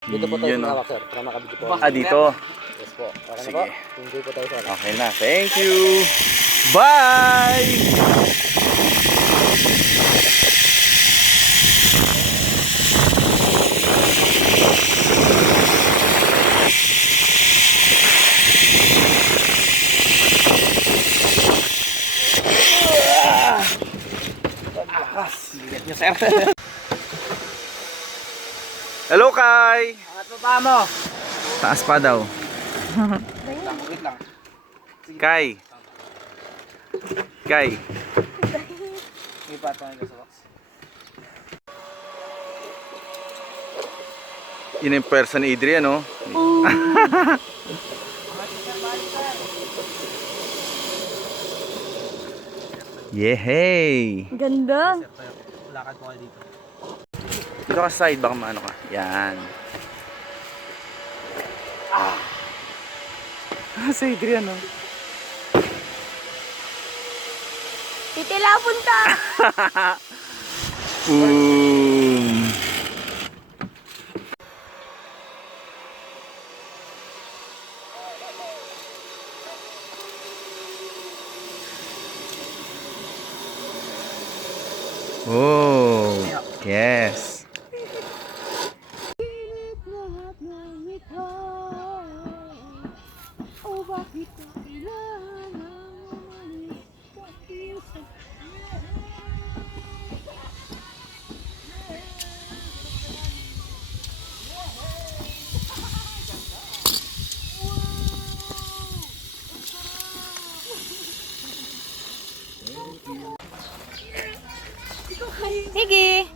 Dito po tayo Yun, sumawak, sir. Para makabidyo po. dito. Yes po. Okay na Sige. po. Enjoy po tayo, sir. Okay na. Thank you. Bye! Bigat nyo, sir. Hello, Kai! Angat mo pa mo. Taas pa daw. Wait lang. Kai! Kai! May pato na sa box. Yun yung person ni Adrian, no? Yehey! Ganda. Lakad po kayo dito. Dito ka sa side, baka maano ka. Yan. Si Adrian, no? Titila punta. Boom! Oh, yes. Oh, bakit ka kailangan umalis? Sige.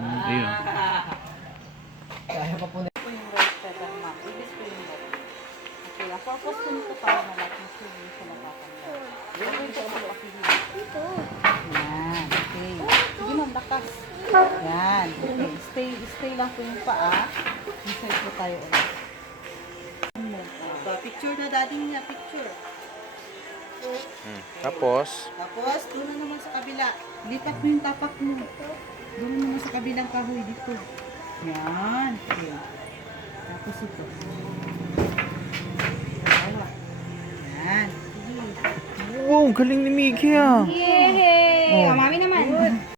Ayun. Kaya pa po na. Yung right side ang map. Ibig ko yung left. Okay, ang purpose ko nito para malaki yung swimming sa nakakanda. Yung ko yung pagpapakili. Ito. Yan, okay. Sige ma'am, lakas. Yan, okay. Stay lang po yung paa. Inside po tayo ulit. Picture na daddy niya, picture. Tapos, Tapos, doon na naman sa kabila. Lipat mo yung tapak mo. Doon naman sa kabilang kahoy dito. Yan. Okay. Tapos ito. Dalawa. Yan. Sige. wow, galing ni Miggy, ah. Yehey! Oh. Mami naman